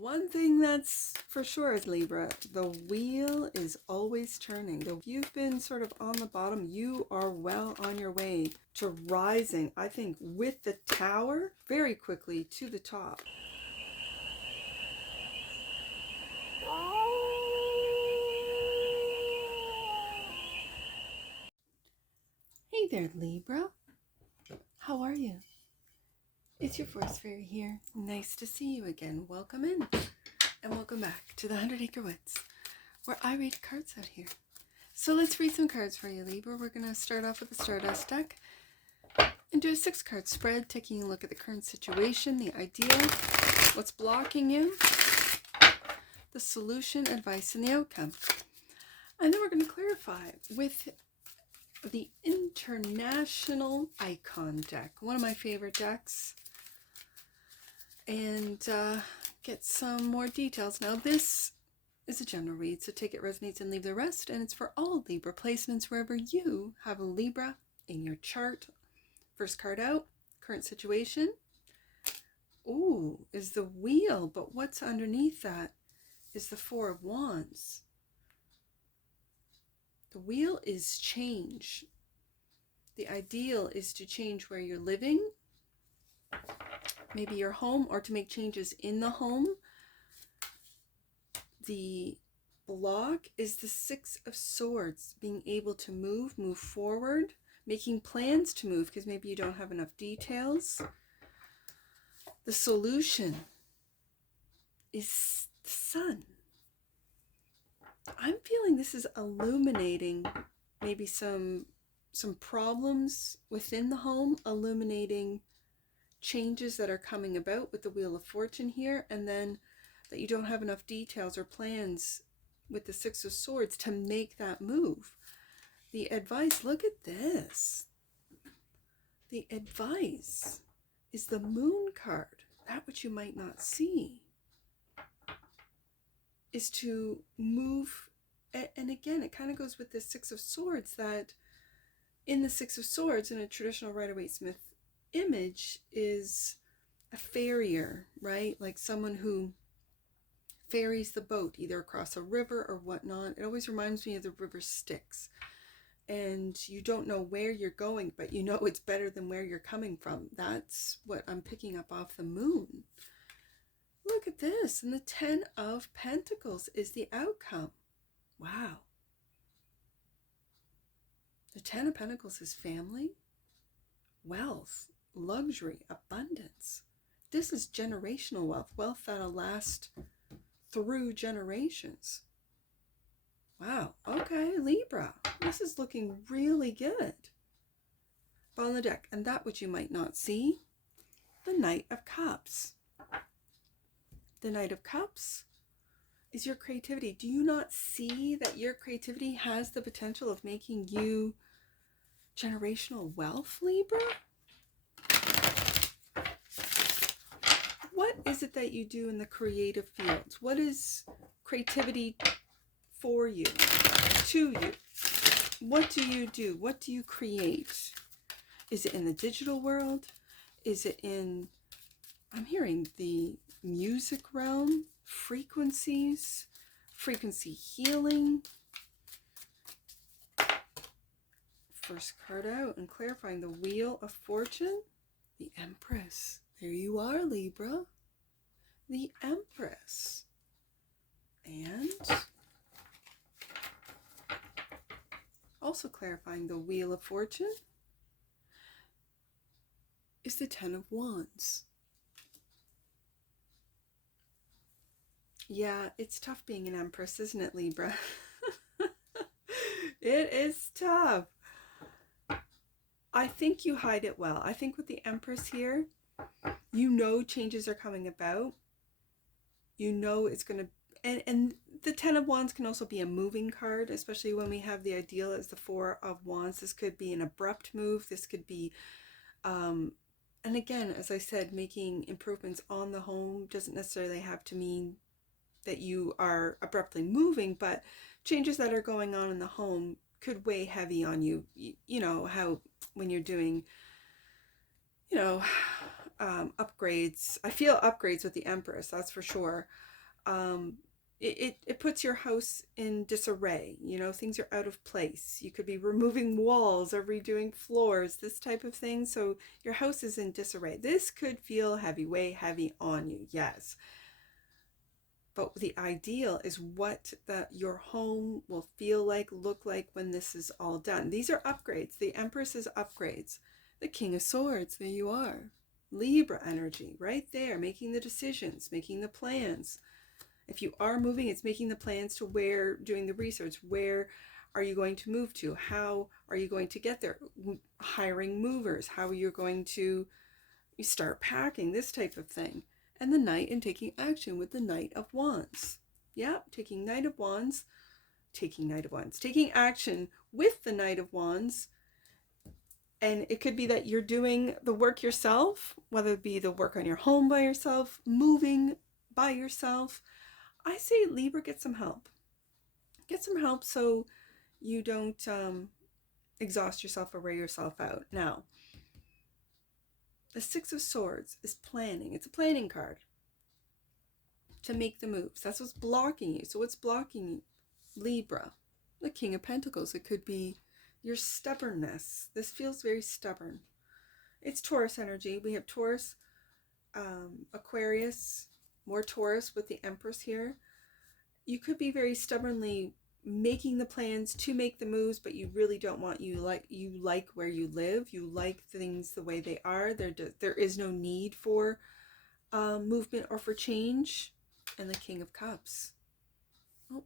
One thing that's for sure is Libra, the wheel is always turning. If you've been sort of on the bottom, you are well on your way to rising, I think, with the Tower very quickly to the top. Hey there, Libra. How are you? It's your Force Fairy here. Nice to see you again. Welcome in. And welcome back to the 100 Acre Woods, where I read cards out here. So let's read some cards for you, Libra. We're going to start off with the Stardust deck and do a 6-card spread, taking a look at the current situation, the ideal, what's blocking you, the solution, advice, and the outcome. And then we're going to clarify with the International Icon deck, one of my favorite decks, and get some more details. Now, this is a general read, so take it resonates and leave the rest, and it's for all Libra placements wherever you have a Libra in your chart. First card out, current situation. Ooh, is the wheel, but what's underneath that is the Four of Wands. The wheel is change. The ideal is to change where you're living, maybe your home, or to make changes in the home. The block is the Six of Swords, being able to move forward, making plans to move because maybe you don't have enough details. The solution is the Sun. I'm feeling this is illuminating maybe some problems within the home, illuminating changes that are coming about with the Wheel of Fortune here, and then that you don't have enough details or plans with the Six of Swords to make that move. The advice, look at this. The advice is the Moon card. That which you might not see is to move, and again, it kind of goes with the Six of Swords, that in the Six of Swords, in a traditional Rider-Waite-Smith image, is a farrier, right? Like someone who ferries the boat either across a river or whatnot. It always reminds me of the river Styx. And you don't know where you're going, but you know it's better than where you're coming from. That's what I'm picking up off the Moon. Look at this. And the Ten of Pentacles is the outcome. Wow. The Ten of Pentacles is family, wealth, luxury, abundance. This is generational wealth, wealth that'll last through generations. Wow. Okay, Libra. This is looking really good. On the deck, and that which you might not see, the Knight of Cups. The Knight of Cups is your creativity. Do you not see that your creativity has the potential of making you generational wealth, Libra? What is it that you do in the creative fields? What is creativity for you, to you? What do you do? What do you create? Is it in the digital world? Is it in, I'm hearing the music realm, frequencies, frequency healing? First card out and clarifying the Wheel of Fortune, the Empress. There you are, Libra. The Empress. And also clarifying the Wheel of Fortune is the Ten of Wands. Yeah, it's tough being an Empress, isn't it, Libra? It is tough. I think you hide it well. I think with the Empress here, you know changes are coming about. You know it's going to, and the Ten of Wands can also be a moving card, especially when we have the ideal as the Four of Wands. This could be an abrupt move. This could be, and again, as I said, making improvements on the home doesn't necessarily have to mean that you are abruptly moving, but changes that are going on in the home could weigh heavy on you. You know how when you're doing, you know, upgrades. I feel upgrades with the Empress, that's for sure. Um, it puts your house in disarray. You know, things are out of place. You could be removing walls or redoing floors, this type of thing. So your house is in disarray. This could feel heavy, way heavy on you, yes. But the ideal is what your home will feel like, look like when this is all done. These are upgrades. The Empress is upgrades. The King of Swords, there you are. Libra energy, right there, making the decisions, making the plans. If you are moving, it's making the plans to where, doing the research. Where are you going to move to? How are you going to get there? Hiring movers. How are you going to start packing? This type of thing. And the Knight and taking action with the Knight of Wands. Yeah, taking Knight of Wands. Taking action with the Knight of Wands. And it could be that you're doing the work yourself, whether it be the work on your home by yourself, moving by yourself. I say, Libra, get some help. Get some help so you don't exhaust yourself or wear yourself out. Now, the Six of Swords is planning. It's a planning card to make the moves. That's what's blocking you. So what's blocking you? Libra, the King of Pentacles. It could be your stubbornness. This feels very stubborn. It's Taurus energy. We have Taurus, Aquarius, more Taurus with the Empress here. You could be very stubbornly making the plans to make the moves, but you really don't want, you like where you live. You like things the way they are. There is no need for movement or for change. And the King of Cups. Oh.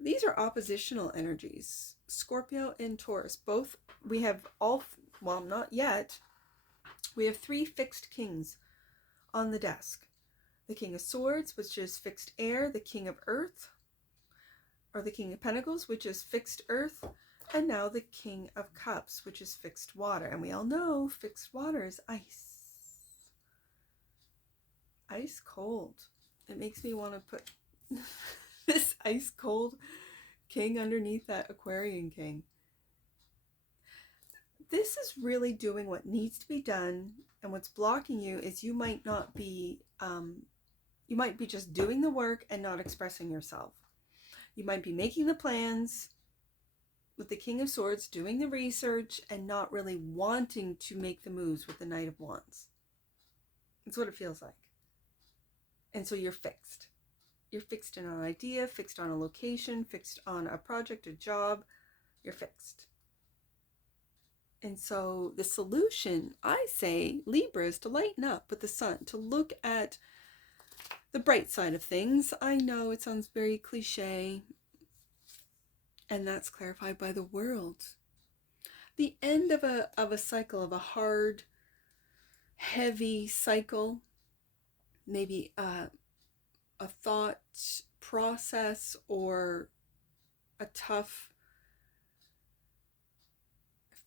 These are oppositional energies. Scorpio and Taurus. Both, we have all, well, not yet. We have 3 fixed kings on the desk. The King of Swords, which is fixed air. The King of Earth, or the King of Pentacles, which is fixed earth. And now the King of Cups, which is fixed water. And we all know fixed water is ice. Ice cold. It makes me want to put this ice cold king underneath that Aquarian king. This is really doing what needs to be done, and what's blocking you is you might not be, you might be just doing the work and not expressing yourself. You might be making the plans with the King of Swords, doing the research, and not really wanting to make the moves with the Knight of Wands. That's what it feels like. And so you're fixed. You're fixed in an idea, fixed on a location, fixed on a project, a job. You're fixed. And so the solution, I say, Libra, is to lighten up with the sun, to look at the bright side of things. I know it sounds very cliche, and that's clarified by the world. The end of a cycle, of a hard, heavy cycle, maybe a thought process or a tough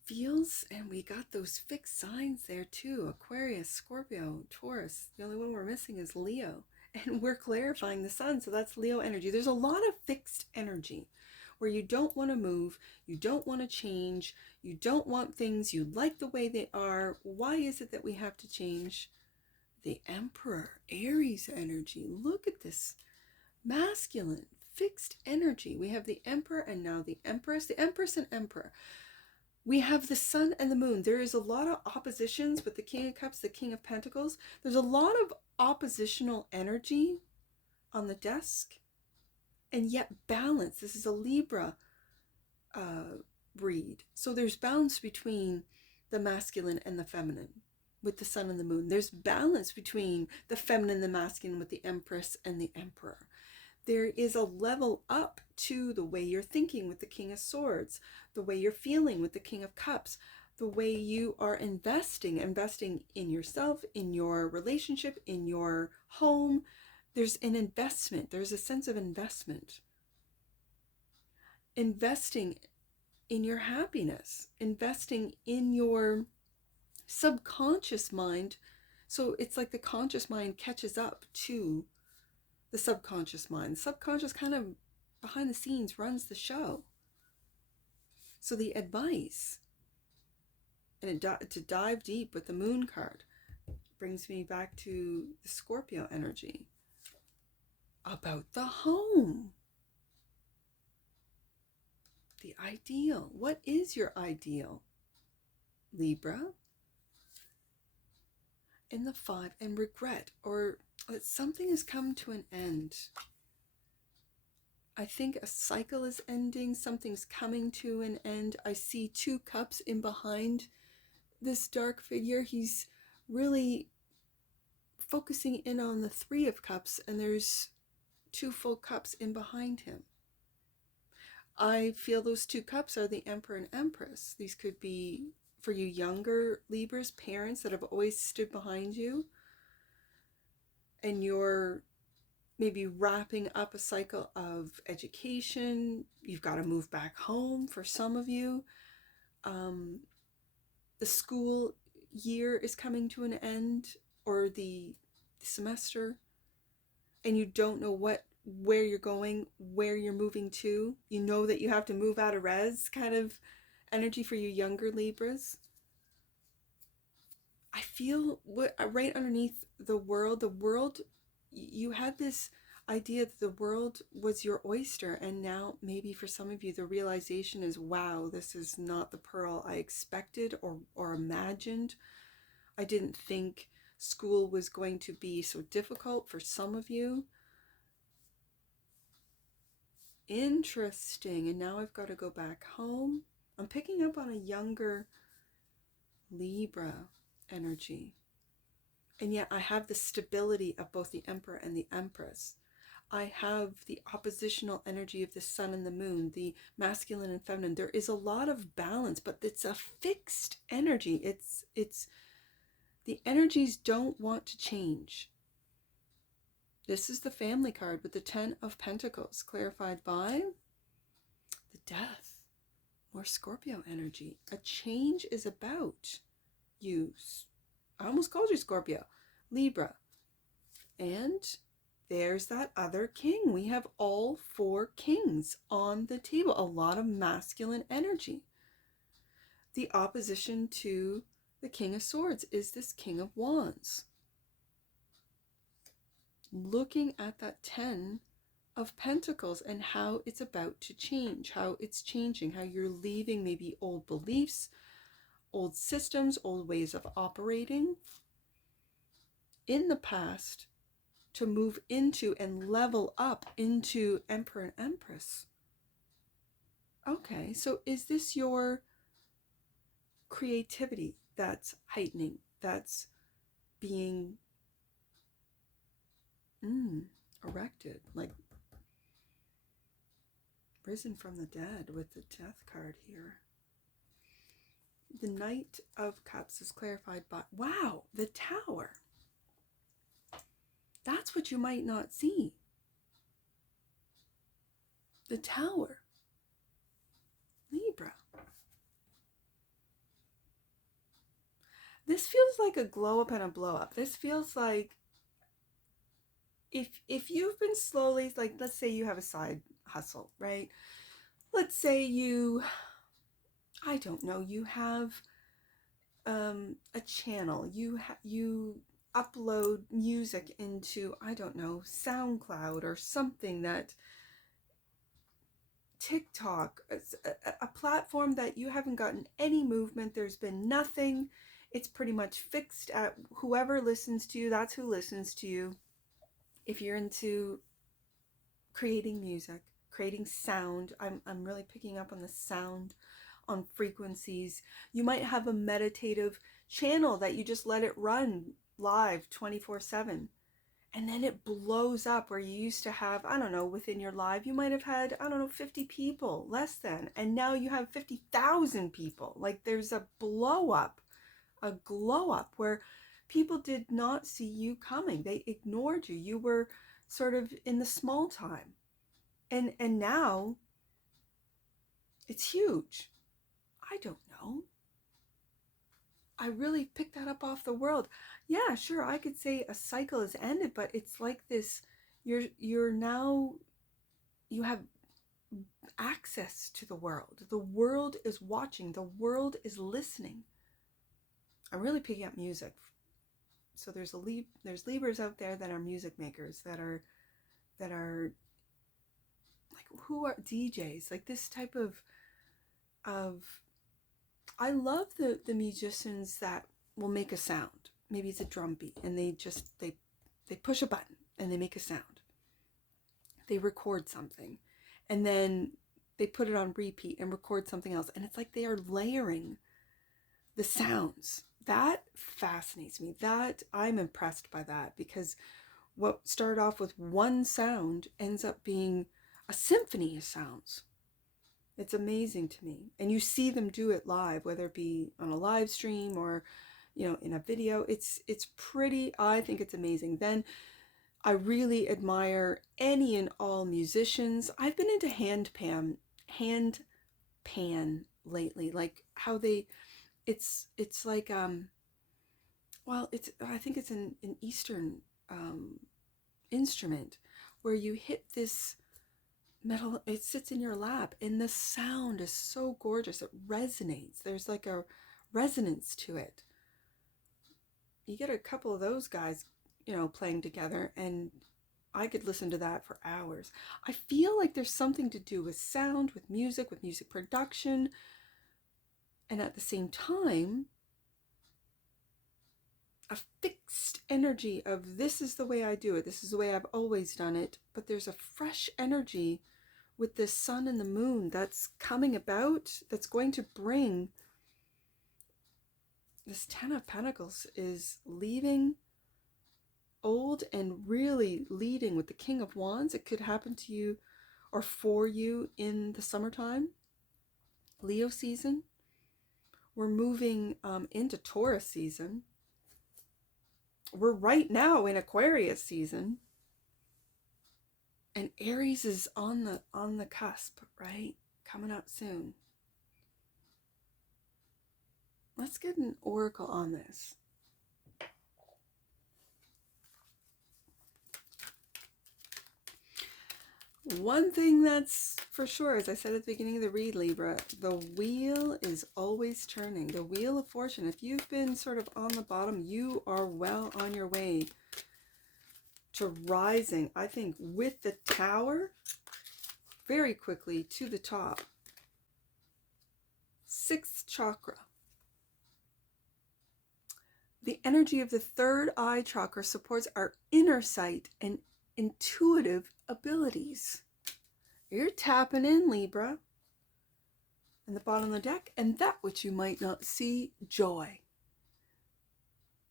feels, and we got those fixed signs there too. Aquarius, Scorpio, Taurus. The only one we're missing is Leo, and we're clarifying the sun, so that's Leo energy. There's a lot of fixed energy where you don't want to move, you don't want to change, you don't want things, you like the way they are. Why is it that we have to change? The Emperor, Aries energy. Look at this masculine, fixed energy. We have the Emperor and now the Empress. The Empress and Emperor. We have the Sun and the Moon. There is a lot of oppositions with the King of Cups, the King of Pentacles. There's a lot of oppositional energy on the desk, and yet balance. This is a Libra read. So there's balance between the masculine and the feminine with the Sun and the Moon. There's balance between the feminine and the masculine with the Empress and the Emperor. There is a level up to the way you're thinking with the King of Swords, the way you're feeling with the King of Cups, the way you are investing in yourself, in your relationship, in your home. There's an investment. There's a sense of investment. Investing in your happiness, investing in your subconscious mind. So it's like the conscious mind catches up to the subconscious mind. The subconscious kind of behind the scenes runs the show. So the advice And to dive deep with the moon card brings me back to the Scorpio energy about the home. The ideal. What is your ideal, Libra? In the 5, and regret, or that something has come to an end. I think a cycle is ending, something's coming to an end. I see 2 cups in behind this dark figure. He's really focusing in on the 3 of cups, and there's 2 full cups in behind him. I feel those 2 cups are the Emperor and Empress. These could be, for you younger Libras, parents that have always stood behind you, and you're maybe wrapping up a cycle of education. You've got to move back home for some of you. The school year is coming to an end, or the semester, and you don't know where you're going, where you're moving to. You know that you have to move out of res, kind of energy for you younger Libras. I feel what right underneath the world, you had this idea that the world was your oyster, and now maybe for some of you the realization is, wow, this is not the pearl I expected or imagined. I didn't think school was going to be so difficult for some of you. Interesting. And now I've got to go back home. I'm picking up on a younger Libra energy. And yet I have the stability of both the Emperor and the Empress. I have the oppositional energy of the sun and the moon, the masculine and feminine. There is a lot of balance, but it's a fixed energy. It's the energies don't want to change. This is the family card with the 10 of Pentacles, clarified by the Death. More Scorpio energy. A change is about you. I almost called you Scorpio. Libra. And there's that other king. We have all 4 kings on the table. A lot of masculine energy. The opposition to the King of Swords is this King of Wands. Looking at that 10 of Pentacles and how it's about to change, how it's changing, how you're leaving maybe old beliefs, old systems, old ways of operating in the past to move into and level up into Emperor and Empress. Okay, so is this your creativity that's heightening, that's being erected, like risen from the dead with the Death card here? The Knight of Cups is clarified by, wow, the Tower. That's what you might not see. The Tower. Libra. This feels like a glow up and a blow up. This feels like if you've been slowly, like, let's say you have a side hustle, right? Let's say you, I don't know, you have a channel. You upload music into, I don't know, SoundCloud or something, that TikTok, a platform that you haven't gotten any movement. There's been nothing. It's pretty much fixed at whoever listens to you, that's who listens to you. If you're into creating music, creating sound, I'm really picking up on the sound, on frequencies. You might have a meditative channel that you just let it run live 24/7. And then it blows up, where you used to have, I don't know, within your live, you might have had, I don't know, 50 people, less than. And now you have 50,000 people. Like, there's a glow up where people did not see you coming. They ignored you. You were sort of in the small time. And now it's huge. I don't know. I really picked that up off the world. Yeah, sure, I could say a cycle has ended, but it's like this, you're now, you have access to the world. The world is watching. The world is listening. I'm really picking up music. So there's Libras out there that are music makers, that are like, who are DJs, like this type of I love the musicians that will make a sound. Maybe it's a drum beat, and they push a button and they make a sound. They record something, and then they put it on repeat and record something else, and it's like they are layering the sounds. That fascinates me. That I'm impressed by that, because what started off with one sound ends up being a symphony of sounds. It's amazing to me. And you see them do it live, whether it be on a live stream or, in a video. It's pretty, I think it's amazing. Then I really admire any and all musicians. I've been into hand pan lately, like how it's like, I think it's an Eastern instrument where you hit this metal, it sits in your lap, and the sound is so gorgeous. It resonates. There's like a resonance to it. You get a couple of those guys, playing together, and I could listen to that for hours. I feel like there's something to do with sound, with music production, and at the same time, a fixed energy of, this is the way I do it, this is the way I've always done it, but there's a fresh energy with the sun and the moon that's coming about, that's going to bring, this 10 of Pentacles is leaving old and really leading with the King of Wands. It could happen to you or for you in the summertime, Leo season. We're moving into Taurus season. We're right now in Aquarius season, and Aries is on the cusp, right? Coming up soon. Let's get an oracle on this. One thing that's for sure, as I said at the beginning of the read, Libra, the wheel is always turning. The wheel of fortune. If you've been sort of on the bottom, you are well on your way to rising, I think, with the Tower, very quickly to the top. 6th chakra. The energy of the third eye chakra supports our inner sight and intuitive abilities. You're tapping in, Libra. And the bottom of the deck, and that which you might not see, joy.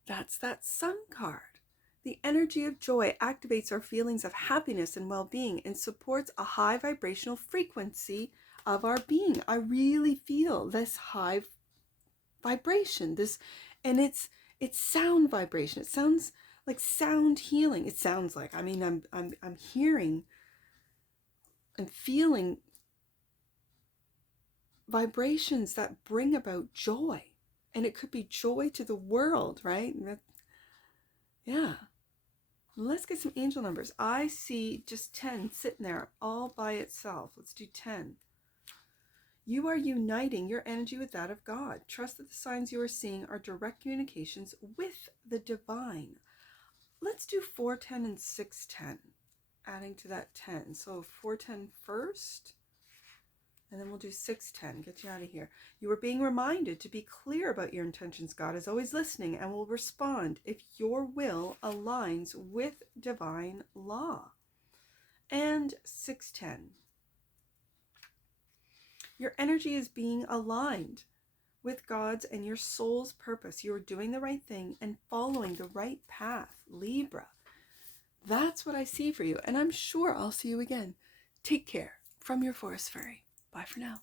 That's that Sun card. The energy of joy activates our feelings of happiness and well-being and supports a high vibrational frequency of our being. I really feel this high vibration, and it's sound vibration. It sounds like sound healing. It sounds like, I'm hearing and feeling vibrations that bring about joy. And it could be joy to the world, right? Yeah. Let's get some angel numbers. I see just 10 sitting there all by itself. Let's do 10. You are uniting your energy with that of God. Trust that the signs you are seeing are direct communications with the divine. Let's do 410 and 610, adding to that 10. So 410 first, and then we'll do 610. Get you out of here. You are being reminded to be clear about your intentions. God is always listening and will respond if your will aligns with divine law. And 610. Your energy is being aligned with God's and your soul's purpose. You are doing the right thing and following the right path, Libra. That's what I see for you, and I'm sure I'll see you again. Take care. From your Forest Fairy. Bye for now.